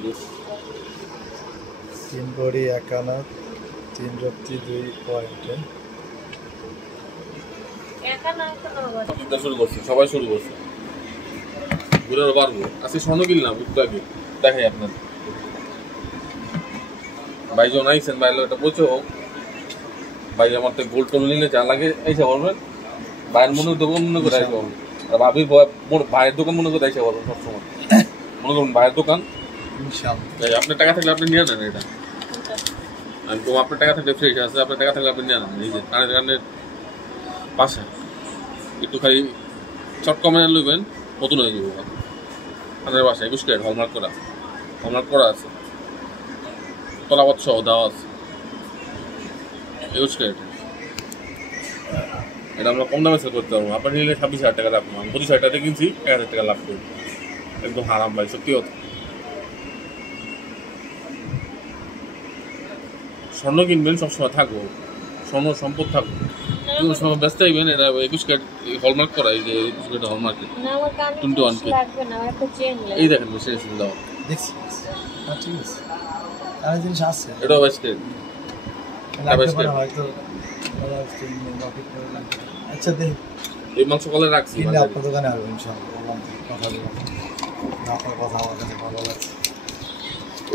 করি 3 বড়ি 1 আনা 3 রত্তি 2 পয়েন্টে শুরু করছি, সবাই শুরু করছে। ঘুরে পারবো আজকে স্বর্ণ কিনলাম একটু আগে, দেখাই আপনার ভাই জন আইসেন ভাই এটা বলছো ভাই আমার তো গোল্ড টোল নিলে যা লাগে এসে বলবেন, ভাইয়ের মনে দোকান মনে করে আইসে বলবেন, আর ভাবির ভাইয়ের দোকান মনে করে আইসে বলবেন সবসময়। মনে করুন ভাইয়ের দোকান, আপনার টাকা থাকলে আপনি নিয়ে নেন এটা। আমি তো আপনার টাকা থাকলে ফ্রেশ আছে, আপনার টাকা থাকলে আপনি নিয়ে নেন নিজে কানের কানের পাশে একটু খালি চট কমে লইবেন, নতুন হয়ে যাবো কানের বাসায় 21 ক্যারেট হলমার্ক করা আছে, তলাবাদ সহ দেওয়া আছে 21 ক্যারেট। এটা আমরা কম দামে সেল করতে পারবো। আপনার নিলে 26,000 টাকা রাখবো, আমি 25,000 টাকা কিনছি, 1,000 টাকা লাভ করি, একদম হারাম ভাই, সত্যি কথা। স্বর্ণ কিনবেন সবসময় থাকবো, স্বর্ণ সম্পদ থাকবো, কোনো সময় ব্যস্ত হইবেন। এটা 21 ক্যারেট হলমার্ক করা, এই যে 21 ক্যারেট হলমার্কে 21 কে এই দেখেন বেশি দাও দেখছি। ঠিক আছে, আর জিনিস আছে এটা 22 ক্যারেট হয়তো। আচ্ছা দেখি এই মাংস কলে রাখছি আপনার দোকানে আসবো ইনশাআল্লাহ, কথা বলবো। আপনার কথা আমার কাছে ভালো লাগছে।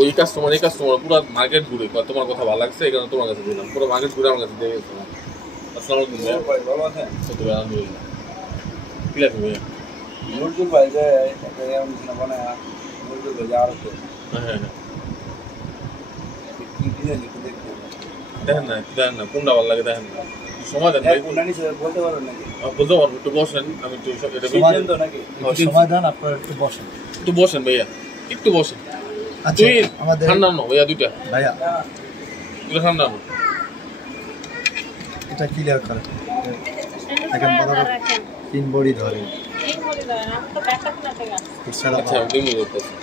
ওই কাস্টমার এই কাস্টমার পুরো মার্কেট ঘুরে তোমার কথা ভালো লাগছে, এই কারণে তোমার কাছে দিলাম। পুরো মার্কেট ঘুরে আমার কাছে দিয়ে গেছে। আসসালামু আলাইকুম ভাই, ভালো আছেন? আলহামদুলিল্লাহ। কি লাগবে ভাই? মুরগি ভাই যে একটা না বানা মুরগি ভাই আর আছে। হ্যাঁ কি দিলে লিখে দেখতে দেখেন না কোনটা ভালো লাগে দেখেন না, সময় দেন ভাই। কোনটা নিছে বলতে পারো নাকি? বলতে পারবো, একটু বসেন, আমি একটু এটা সময় দেন তো নাকি? সময় দেন, আপনারা একটু বসেন ভাইয়া, একটু বসেন। আচ্ছা আমাদের ঠান্ডা না ভাইয়া, দুইটা ভাইয়া ঠান্ডা না, এটা ক্লিয়ার করে দেখেন। বরাবর 3 বড়ি ধরে। আচ্ছা আমি দিমু করতেছি।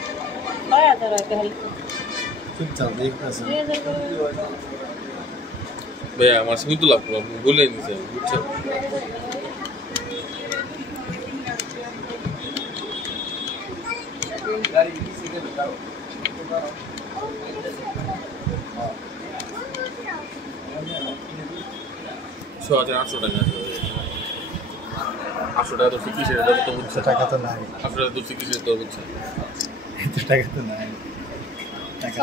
চুপচাপ দেখতেছেন ভাইয়া, আমার সীমিত লাভ করবো, আপনি বলে নিয়েছেন, বুঝছেন? গাড়ি কিসে গেল কারো? 6,800 টাকা আছে। 800 টাকা তো কিসের তো বুঝছে, টাকা তো নাই। 800 টাকা তো কিসের তো বুঝছে, এত টাকা তো নাই। টাকা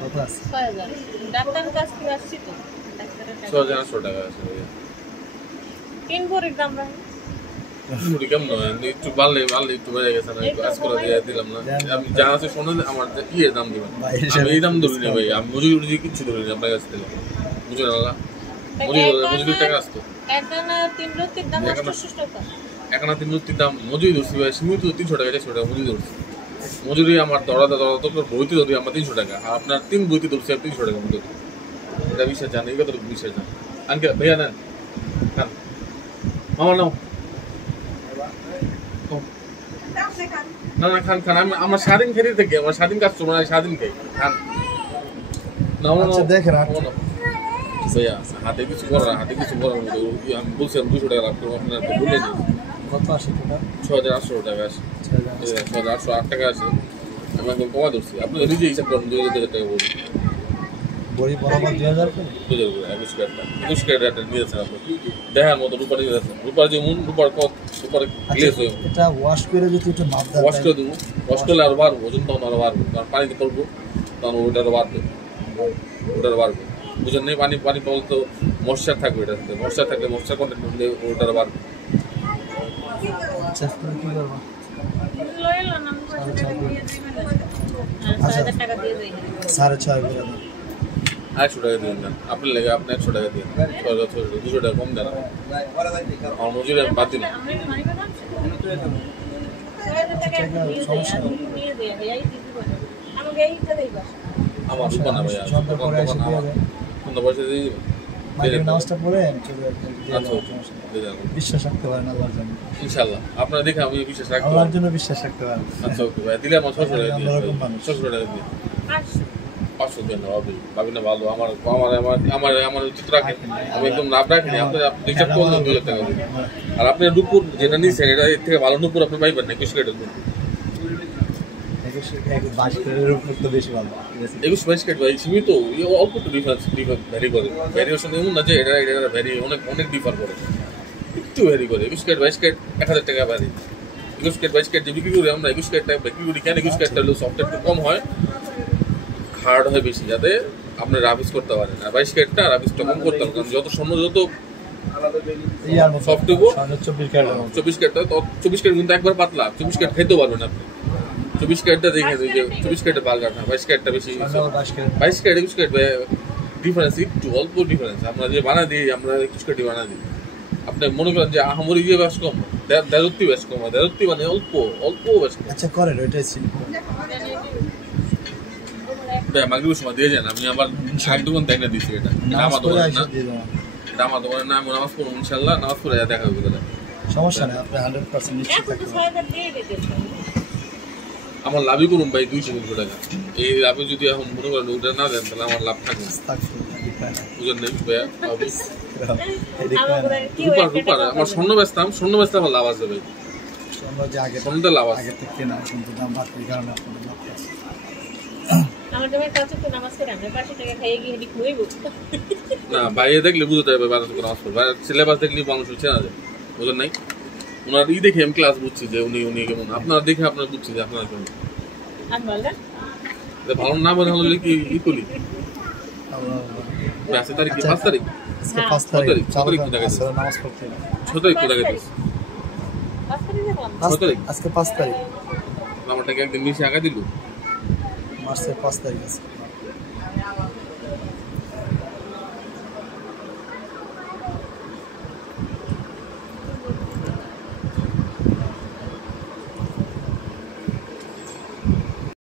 কত আছে? 6,000 ডাক্তারের কাছ থেকে আসছি তো, 6,800 টাকা আছে। 3 ভরির দাম রাখি মুড়ি কেমন হয় একটু বাড়লে একটু বেড়ে গেছে না, একটু আজ করে দিয়ে দিলাম না। আমি যা আছে শোনো, আমার ইয়ে দাম দিবেন, আমি এই দাম ধরি না ভাই, আমি মজুরি কিচ্ছু ধরি না আপনার কাছ থেকে, বুঝলেন? আল্লাহ মজুরির টাকা আসতো এখানে 3 রুটির দাম 800 টাকা, এখানে 3 রুটির দাম মজুরি ধরছি ভাই, সীমিত 300 টাকা 400 টাকা মজুরি ধরছি। মজুরি আমার দরা তো বইতে ধরি আমার 300 টাকা, আর আপনার 3 বইতে ধরছি 300 টাকা মজুরি। এটা বিশ্বাস জান, এই কথা বিশ্বাস জান। আনকে ভাইয়া নেন খান, আমার নাও না খান। আমার স্বাধীন খেতে থেকে, আমার স্বাধীন কাস্টমার, স্বাধীন খাই, খান না। দেখেন ভাইয়া হাতে কিছু করার আমি বলছিলাম 200 টাকা লাভ করবো, আপনার বলে নিই কত আসে টাকা? 6,800 টাকা আসে, 6,808 টাকা আসে। আমি একদম কমা ধরছি, আপনি নিজে হিসাব করেন 2,000 টাকা বলুন। বড়ি বরাবর 2,000 করে 2,000 করে 21 ক্যারেট নিয়েছেন আপনি, দেখার মতো রূপার নিয়েছেন। রূপার যেমন রূপার গ্লেস হয়ে এটা ওয়াশ করে যদি একটু মাপ দেন, ওয়াশ করে দেবো, ওয়াশ করলে আরো বাড়বো, ওজন তখন আরো বাড়বো, কারণ পানিতে পড়বো তখন ওটা আরো বাড়বে, বুঝলেন? নেই পানি বলতো ময়শ্চার থাকবে, এটার সাথে ময়শ্চার থাকলে ময়শ্চার কন্টেন্ট হলে ওটা আরো বাড়বে। চেক করে কি করব? লইলো না, 6,000 টাকা দিয়ে দেই, 6.5 করে দেন। 100 টাকা দিয়ে দেন, আপনি লেগে আপনি 100 টাকা দিয়ে 200 টাকা কম দেন। আমার মজুরি আমি বাদ দিলাম। আমার রূপা না ভাইয়া, কোন পয়সা দিয়ে দিবেন? নামাজটা পড়ে আচ্ছা বিশ্বাস রাখতে পারেন আল্লাহর জন্য, ইনশাআল্লাহ আপনারা দেখে আমি বিশ্বাস রাখবো, আল্লাহর জন্য বিশ্বাস রাখতে পারেন। আচ্ছা ওকে ভাই, দিলে আমার 600 টাকা দিয়ে 600 টাকা দিয়ে 500 দেন না ভাবি না ভালো। আমার উচিত রাখেন, আমি একদম লাভ রাখিনি, আপনি হিসাব করলেন 2,000 টাকা দিন। আর আপনি দুপুর যেটা নিচ্ছেন এটা এর থেকে ভালো দুপুর আপনি পাইবেন না, 21 ক্যারেটের দুপুর। 22 কেজির উপর তো বেশি ভালো। 21-22 ক্যারেট ভাই সীমিত, অল্প একটু ডিফারেন্স ভ্যারি করে। ভ্যারিয়েশন এমন না যে এটা ভ্যারি অনেক ডিফার করে, একটু ভ্যারি করে। 21 ক্যারেট 22 ক্যারেট 1000 টাকা ভ্যারি। 21 ক্যারেট 22 ক্যারেট যে বিক্রি করি আমরা, 21 ক্যারেট বিক্রি করি কেন? 21 ক্যারেটটা হলো সফট একটু কম হয়, হার্ড হয় বেশি, যাতে আপনি রাফিস করতে পারেন। আর 22 ক্যারেটটা রাফিসটা কম করতে হবে, কারণ যত সফট হবো 24 ক্যারেট 24 ক্যারেট, তো 24 ক্যারেট কিন্তু একবার পাতলা, 24 ক্যারেট খাইতেও পারবেন আপনি। 24 ক্যারেটটা দেখে যে 24 ক্যারেটে বার্গার না, 22 ক্যারেটটা বেশি। 22 ক্যারেট 21 ক্যারেট ডিফারেন্স একটু অল্প ডিফারেন্স। আমরা যে বানা দিই, আমরা 21 ক্যারেটই বানা দিই। আপনি মনে করেন যে আহামরি যে ব্যাস কম, দেড়ত্তি ব্যাস কম হয়, দেড়ত্তি মানে অল্প ব্যাস কম। আচ্ছা করেন ওইটাই ছিল। মাগরিবের সময় দিয়ে যান, আমি আবার শাক দোকান তাই না দিচ্ছি। এটা আমার দোকান না, এটা আমার দোকানের নাম। নামাজ পড়বো ইনশাল্লাহ, নামাজ পড়ে দেখা হবে। সমস্যা নেই, আপনি 100% নিশ্চিত এখন তো থাকতে 6000 দিয়ে দিতেছেন। আমার লাভই করুন ভাই 200 টাকা। এই লাভে যদি এখন মনে করেন ওটা না দেন, তাহলে আমার লাভ থাকবে বুঝলেন নেই ভাইয়া। আমাদের কি রূপার আমার স্বর্ণ বেচতাম আমার লাভ আছে ভাই, স্বর্ণতে লাভ আছে। আমার জন্য কাছে তো নামাজ পড়ে আমরা 500 টাকা খাইয়ে গিয়ে হেডি খুইব। না বাইরে দেখলে বুঝতে পারবে 1200 নামাজ পড়বে, সিলেবাস দেখলে মানুষ চেনা যায়, বুঝলেন নাই? ওনার দেখে আমি ক্লাস বুঝছি যে উনি কেমন, আপনারা দেখে আপনারা বুঝছি যে আপনারা কেমন। আমি বললাম ভালো না মনে হলে কি করি? আছে তারিখ 5 তারিখ 5 তারিখ 6 তারিখ কোথায় গেছে? 6 তারিখ কোথায় গেছে? 6 তারিখ আজকে 5 তারিখ আমারটাকে একদিন মিশে আঁকা দিল। মার্চের 5 তারিখ আছে।